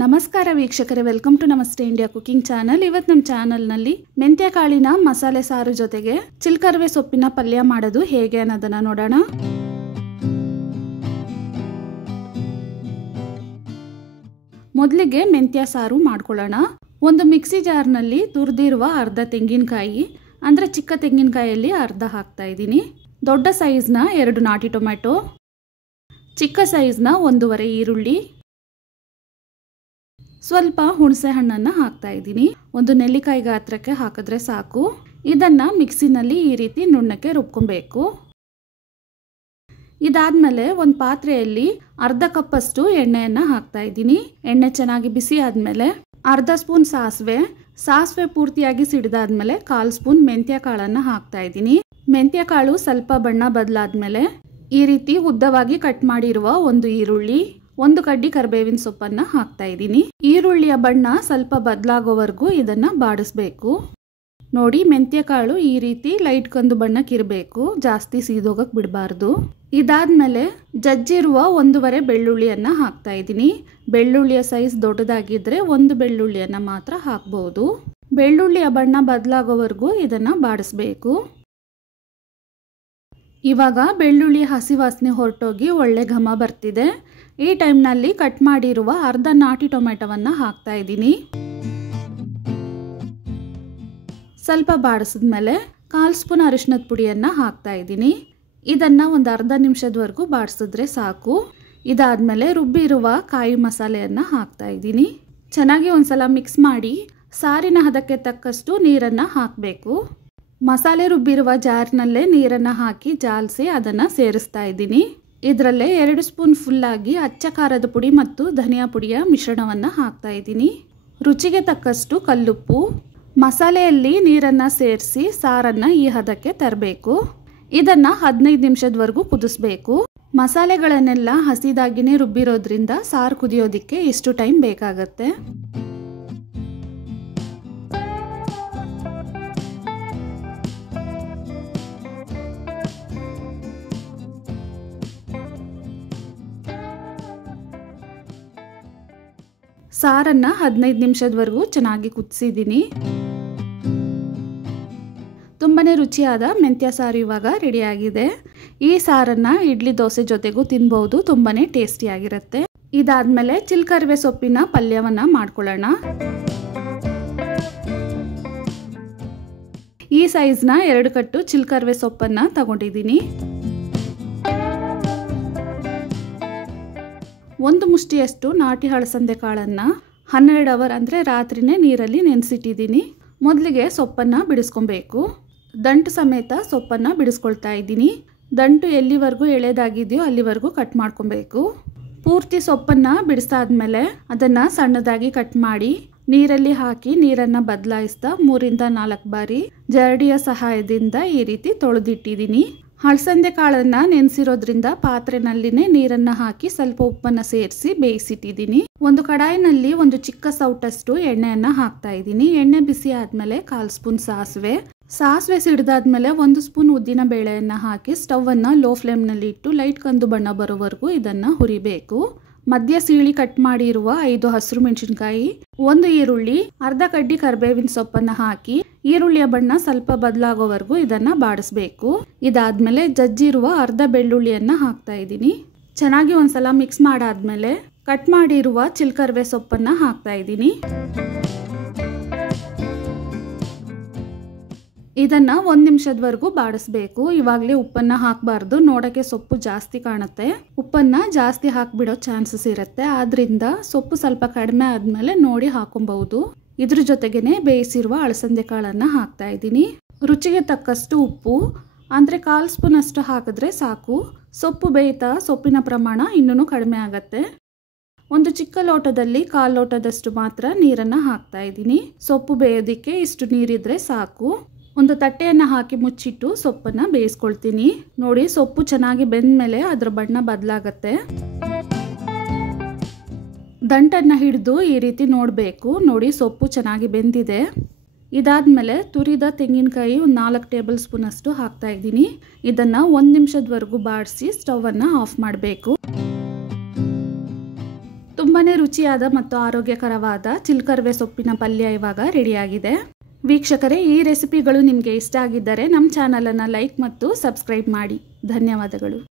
ನಮಸ್ಕಾರ ವೀಕ್ಷಕರೇ, welcome to ನಮಸ್ತೆ ಇಂಡಿಯಾ ಕುಕಿಂಗ್ ಚಾನಲ್. ಇವತ್ತು ನಮ್ಮ ಚಾನಲ್ನಲ್ಲಿ ಮೆಂತ್ಯ ಕಾಳಿನ ಮಸಾಲೆ ಸಾರು ಜೊತೆಗೆ ಚಿಲ್ಕರವೆ ಸೊಪ್ಪಿನ ಪಲ್ಯ ಮಾಡೋದು ಹೇಗೆ ಅನ್ನೋದನ್ನ ನೋಡೋಣ. ಮೊದಲಿಗೆ ಮೆಂತ್ಯ ಸಾರು ಮಾಡ್ಕೊಳ್ಳೋಣ. ಒಂದು ಮಿಕ್ಸಿ ಜಾರ್ನಲ್ಲಿ ತುರಿದಿರುವ ಅರ್ಧ ತೆಂಗಿನಕಾಯಿ, ಅಂದರೆ ಚಿಕ್ಕ ತೆಂಗಿನಕಾಯಲ್ಲಿ ಅರ್ಧ ಹಾಕ್ತಾ ಇದ್ದೀನಿ. ದೊಡ್ಡ ಸೈಜ್ನ 2 ನಾಟಿ ಟೊಮೆಟೊ, ಚಿಕ್ಕ ಸೈಜ್ನ 1.5 ಈರುಳ್ಳಿ, ಸ್ವಲ್ಪ ಹುಣಸೆ ಹಣ್ಣನ್ನು ಹಾಕ್ತಾ ಇದ್ದೀನಿ. ಒಂದು ನೆಲ್ಲಿಕಾಯಿ ಗಾತ್ರಕ್ಕೆ ಹಾಕಿದ್ರೆ ಸಾಕು. ಇದನ್ನು ಮಿಕ್ಸಿನಲ್ಲಿ ಈ ರೀತಿ ನುಣ್ಣಕ್ಕೆ ರುಬ್ಕೊಬೇಕು. ಇದಾದ್ಮೇಲೆ ಒಂದು ಪಾತ್ರೆಯಲ್ಲಿ ಅರ್ಧ ಕಪ್ಪಷ್ಟು ಎಣ್ಣೆಯನ್ನು ಹಾಕ್ತಾ ಇದ್ದೀನಿ. ಎಣ್ಣೆ ಚೆನ್ನಾಗಿ ಬಿಸಿ ಆದಮೇಲೆ ಅರ್ಧ ಸ್ಪೂನ್ ಸಾಸಿವೆ ಪೂರ್ತಿಯಾಗಿ ಸಿಡಿದಾದ್ಮೇಲೆ 1/4 ಸ್ಪೂನ್ ಮೆಂತ್ಯ ಕಾಳನ್ನು ಹಾಕ್ತಾ ಇದ್ದೀನಿ. ಮೆಂತ್ಯ ಕಾಳು ಸ್ವಲ್ಪ ಬಣ್ಣ ಬದಲಾದ್ಮೇಲೆ ಈ ರೀತಿ ಉದ್ದವಾಗಿ ಕಟ್ ಮಾಡಿರುವ ಒಂದು ಈರುಳ್ಳಿ, 1 ಕಡ್ಡಿ ಕರಿಬೇವಿನ ಸೊಪ್ಪನ್ನು ಹಾಕ್ತಾ ಇದ್ದೀನಿ. ಈರುಳ್ಳಿಯ ಬಣ್ಣ ಸ್ವಲ್ಪ ಬದಲಾಗೋವರೆಗೂ ಇದನ್ನು ಬಾಡಿಸ್ಬೇಕು. ನೋಡಿ, ಮೆಂತ್ಯ ಕಾಳು ಈ ರೀತಿ ಲೈಟ್ ಕಂದು ಬಣ್ಣಕ್ಕಿರಬೇಕು, ಜಾಸ್ತಿ ಸೀದೋಗಕ್ಕೆ ಬಿಡಬಾರ್ದು. ಇದಾದ್ಮೇಲೆ ಜಜ್ಜಿರುವ 1.5 ಬೆಳ್ಳುಳ್ಳಿಯನ್ನು ಹಾಕ್ತಾ ಇದ್ದೀನಿ. ಬೆಳ್ಳುಳ್ಳಿಯ ಸೈಜ್ ದೊಡ್ಡದಾಗಿದ್ದರೆ 1 ಬೆಳ್ಳುಳ್ಳಿಯನ್ನು ಮಾತ್ರ ಹಾಕ್ಬೋದು. ಬೆಳ್ಳುಳ್ಳಿಯ ಬಣ್ಣ ಬದಲಾಗೋವರೆಗೂ ಇದನ್ನು ಬಾಡಿಸ್ಬೇಕು. ಇವಾಗ ಬೆಳ್ಳುಳ್ಳಿ ಹಸಿ ವಾಸನೆ ಹೊರಟೋಗಿ ಒಳ್ಳೆ ಘಮ ಬರ್ತಿದೆ. ಈ ಟೈಮ್ನಲ್ಲಿ ಕಟ್ ಮಾಡಿರುವ ಅರ್ಧ ನಾಟಿ ಟೊಮೆಟೊವನ್ನು ಹಾಕ್ತಾ ಇದ್ದೀನಿ. ಸ್ವಲ್ಪ ಬಾಡಿಸಿದ್ಮೇಲೆ 1/4 ಸ್ಪೂನ್ ಅರಿಶಿನದ ಪುಡಿಯನ್ನು ಹಾಕ್ತಾ ಇದ್ದೀನಿ. ಇದನ್ನು ಒಂದು ಅರ್ಧ ನಿಮಿಷದವರೆಗೂ ಬಾಡಿಸಿದ್ರೆ ಸಾಕು. ಇದಾದ್ಮೇಲೆ ರುಬ್ಬಿರುವ ಕಾಯಿ ಮಸಾಲೆಯನ್ನು ಹಾಕ್ತಾ ಇದ್ದೀನಿ. ಚೆನ್ನಾಗಿ ಒಂದ್ಸಲ ಮಿಕ್ಸ್ ಮಾಡಿ ಸಾರಿನ ಹದಕ್ಕೆ ತಕ್ಕಷ್ಟು ನೀರನ್ನು ಹಾಕಬೇಕು. ಮಸಾಲೆ ರುಬ್ಬಿರುವ ಜಾರ್ನಲ್ಲೇ ನೀರನ್ನು ಹಾಕಿ ಜಾಲಿಸಿ ಅದನ್ನು ಸೇರಿಸ್ತಾ ಇದ್ದೀನಿ. ಇದರಲ್ಲೇ 2 ಸ್ಪೂನ್ ಫುಲ್ಲಾಗಿ ಅಚ್ಚ ಖಾರದ ಪುಡಿ ಮತ್ತು ಧನಿಯಾ ಪುಡಿಯ ಮಿಶ್ರಣವನ್ನು ಹಾಕ್ತಾ ಇದ್ದೀನಿ. ರುಚಿಗೆ ತಕ್ಕಷ್ಟು ಕಲ್ಲುಪ್ಪು. ಮಸಾಲೆಯಲ್ಲಿ ನೀರನ್ನು ಸೇರಿಸಿ ಸಾರನ್ನು ಈ ಹದಕ್ಕೆ ತರಬೇಕು. ಇದನ್ನು 15 ನಿಮಿಷದವರೆಗೂ ಕುದಿಸ್ಬೇಕು. ಮಸಾಲೆಗಳನ್ನೆಲ್ಲ ಹಸಿದಾಗಿನೇ ರುಬ್ಬಿರೋದ್ರಿಂದ ಸಾರು ಕುದಿಯೋದಕ್ಕೆ ಇಷ್ಟು ಟೈಮ್ ಬೇಕಾಗತ್ತೆ. ಸಾರನ್ನು 15 ನಿಮಿಷದವರೆಗೂ ಚೆನ್ನಾಗಿ ಕುದಿಸಿದ್ದೀನಿ. ತುಂಬಾ ರುಚಿಯಾದ ಮೆಂತ್ಯ ಸಾರು ಇವಾಗ ರೆಡಿಯಾಗಿದೆ. ಈ ಸಾರನ್ನು ಇಡ್ಲಿ ದೋಸೆ ಜೊತೆಗೂ ತಿನ್ಬೋದು, ತುಂಬಾ ಟೇಸ್ಟಿಯಾಗಿರುತ್ತೆ. ಇದಾದ್ಮೇಲೆ ಚಿಲ್ಕರವೆ ಸೊಪ್ಪಿನ ಪಲ್ಯವನ್ನು ಮಾಡ್ಕೊಳ್ಳೋಣ. ಈ ಸೈಜ್ನ 2 ಕಟ್ಟು ಚಿಲ್ಕರವೆ ಸೊಪ್ಪನ್ನು ತಗೊಂಡಿದ್ದೀನಿ. 1 ಮುಷ್ಟಿಯಷ್ಟು ನಾಟಿ ಹಳಸಂದೆ ಕಾಳನ್ನು 12 ಅವರ್ ಅಂದರೆ ರಾತ್ರಿನೇ ನೀರಲ್ಲಿ ನೆನೆಸಿಟ್ಟಿದ್ದೀನಿ. ಮೊದಲಿಗೆ ಸೊಪ್ಪನ್ನು ಬಿಡಿಸ್ಕೊಬೇಕು. ದಂಟು ಸಮೇತ ಸೊಪ್ಪನ್ನು ಬಿಡಿಸ್ಕೊಳ್ತಾ ಇದ್ದೀನಿ. ದಂಟು ಎಲ್ಲಿವರೆಗೂ ಎಳೆದಾಗಿದೆಯೋ ಅಲ್ಲಿವರೆಗೂ ಕಟ್ ಮಾಡ್ಕೊಬೇಕು. ಪೂರ್ತಿ ಸೊಪ್ಪನ್ನು ಬಿಡಿಸಾದ್ಮೇಲೆ ಅದನ್ನು ಸಣ್ಣದಾಗಿ ಕಟ್ ಮಾಡಿ ನೀರಲ್ಲಿ ಹಾಕಿ ನೀರನ್ನು ಬದಲಾಯಿಸ್ತಾ 3 ರಿಂದ 4 ಬಾರಿ ಜರಡಿಯ ಸಹಾಯದಿಂದ ಈ ರೀತಿ ತೊಳೆದಿಟ್ಟಿದ್ದೀನಿ. ಹಳಸಂದೆ ಕಾಳನ್ನು ನೆನೆಸಿರೋದ್ರಿಂದ ಪಾತ್ರೆನಲ್ಲಿನೇ ನೀರನ್ನು ಹಾಕಿ ಸ್ವಲ್ಪ ಉಪ್ಪನ್ನು ಸೇರಿಸಿ ಬೇಯಿಸಿಟ್ಟಿದ್ದೀನಿ. ಒಂದು ಕಡಾಯಿನಲ್ಲಿ ಒಂದು ಚಿಕ್ಕ ಸೌಟಷ್ಟು ಎಣ್ಣೆಯನ್ನು ಹಾಕ್ತಾ ಇದ್ದೀನಿ. ಎಣ್ಣೆ ಬಿಸಿ ಆದಮೇಲೆ 1/4 ಸ್ಪೂನ್ ಸಾಸಿವೆ ಸಿಡಿದಾದ್ಮೇಲೆ 1 ಸ್ಪೂನ್ ಉದ್ದಿನ ಬೇಳೆಯನ್ನು ಹಾಕಿ ಸ್ಟವನ್ನು ಲೋ ಫ್ಲೇಮ್ನಲ್ಲಿ ಇಟ್ಟು ಲೈಟ್ ಕಂದು ಬಣ್ಣ ಬರೋವರೆಗೂ ಇದನ್ನು ಹುರಿಬೇಕು. ಮಧ್ಯ ಸೀಳಿ ಕಟ್ ಮಾಡಿರುವ 5 ಹಸಿರು ಮೆಣಸಿನಕಾಯಿ, 1 ಈರುಳ್ಳಿ, ಅರ್ಧ ಕಡ್ಡಿ ಕರಿಬೇವಿನ ಸೊಪ್ಪನ್ನು ಹಾಕಿ ಈರುಳ್ಳಿಯ ಬಣ್ಣ ಸ್ವಲ್ಪ ಬದಲಾಗೋವರೆಗೂ ಇದನ್ನು ಬಾಡಿಸ್ಬೇಕು. ಇದಾದ್ಮೇಲೆ ಜಜ್ಜಿರುವ ಅರ್ಧ ಬೆಳ್ಳುಳ್ಳಿಯನ್ನು ಹಾಕ್ತಾ ಇದ್ದೀನಿ. ಚೆನ್ನಾಗಿ ಒಂದ್ಸಲ ಮಿಕ್ಸ್ ಮಾಡಾದ್ಮೇಲೆ ಕಟ್ ಮಾಡಿರುವ ಚಿಲ್ಕರವೆ ಸೊಪ್ಪನ್ನು ಹಾಕ್ತಾ ಇದ್ದೀನಿ. ಇದನ್ನು 1 ನಿಮಿಷದವರೆಗೂ ಬಾಡಿಸ್ಬೇಕು. ಇವಾಗಲೇ ಉಪ್ಪನ್ನು ಹಾಕಬಾರ್ದು, ನೋಡೋಕ್ಕೆ ಸೊಪ್ಪು ಜಾಸ್ತಿ ಕಾಣುತ್ತೆ. ಉಪ್ಪನ್ನು ಜಾಸ್ತಿ ಹಾಕಿಬಿಡೋ ಚಾನ್ಸಸ್ ಇರುತ್ತೆ. ಆದ್ದರಿಂದ ಸೊಪ್ಪು ಸ್ವಲ್ಪ ಕಡಿಮೆ ಆದಮೇಲೆ ನೋಡಿ ಹಾಕೊಬಹುದು. ಇದ್ರ ಜೊತೆಗೇ ಬೇಯಿಸಿರುವ ಅಳಸಂದೆ ಕಾಳನ್ನು ಹಾಕ್ತಾ ಇದ್ದೀನಿ. ರುಚಿಗೆ ತಕ್ಕಷ್ಟು ಉಪ್ಪು, ಅಂದರೆ 1/4 ಸ್ಪೂನ್ ಅಷ್ಟು ಹಾಕಿದ್ರೆ ಸಾಕು. ಸೊಪ್ಪು ಬೇಯ್ತಾ ಸೊಪ್ಪಿನ ಪ್ರಮಾಣ ಇನ್ನೂ ಕಡಿಮೆ ಆಗುತ್ತೆ. ಒಂದು ಚಿಕ್ಕ ಲೋಟದಲ್ಲಿ 1/4 ಲೋಟದಷ್ಟು ಮಾತ್ರ ನೀರನ್ನು ಹಾಕ್ತಾ ಇದ್ದೀನಿ. ಸೊಪ್ಪು ಬೇಯೋದಕ್ಕೆ ಇಷ್ಟು ನೀರಿದ್ರೆ ಸಾಕು. ಒಂದು ತಟ್ಟೆಯನ್ನು ಹಾಕಿ ಮುಚ್ಚಿಟ್ಟು ಸೊಪ್ಪನ್ನು ಬೇಯಿಸ್ಕೊಳ್ತೀನಿ. ನೋಡಿ, ಸೊಪ್ಪು ಚೆನ್ನಾಗಿ ಬೆಂದಮೇಲೆ ಅದರ ಬಣ್ಣ ಬದಲಾಗತ್ತೆ. ದಂಟನ್ನು ಹಿಡಿದು ಈ ರೀತಿ ನೋಡಬೇಕು. ನೋಡಿ, ಸೊಪ್ಪು ಚೆನ್ನಾಗಿ ಬೆಂದಿದೆ. ಇದಾದ್ಮೇಲೆ ತುರಿದ ತೆಂಗಿನಕಾಯಿ ಒಂದು 4 ಟೇಬಲ್ ಸ್ಪೂನ್ ಅಷ್ಟು ಹಾಕ್ತಾ ಇದ್ದೀನಿ. ಇದನ್ನು 1 ನಿಮಿಷದವರೆಗೂ ಬಾಡಿಸಿ ಸ್ಟವನ್ನು ಆಫ್ ಮಾಡಬೇಕು. ತುಂಬಾ ತುಂಬಾ ರುಚಿಯಾದ ಮತ್ತು ಆರೋಗ್ಯಕರವಾದ ಚಿಲ್ಕರವೆ ಸೊಪ್ಪಿನ ಪಲ್ಯ ಇವಾಗ ರೆಡಿಯಾಗಿದೆ. ವೀಕ್ಷಕರೇ, ಈ ರೆಸಿಪಿಗಳು ನಿಮಗೆ ಇಷ್ಟ ಆಗಿದ್ದರೆ ನಮ್ಮ ಚಾನಲನ್ನು ಲೈಕ್ ಮತ್ತು ಸಬ್ಸ್ಕ್ರೈಬ್ ಮಾಡಿ. ಧನ್ಯವಾದಗಳು.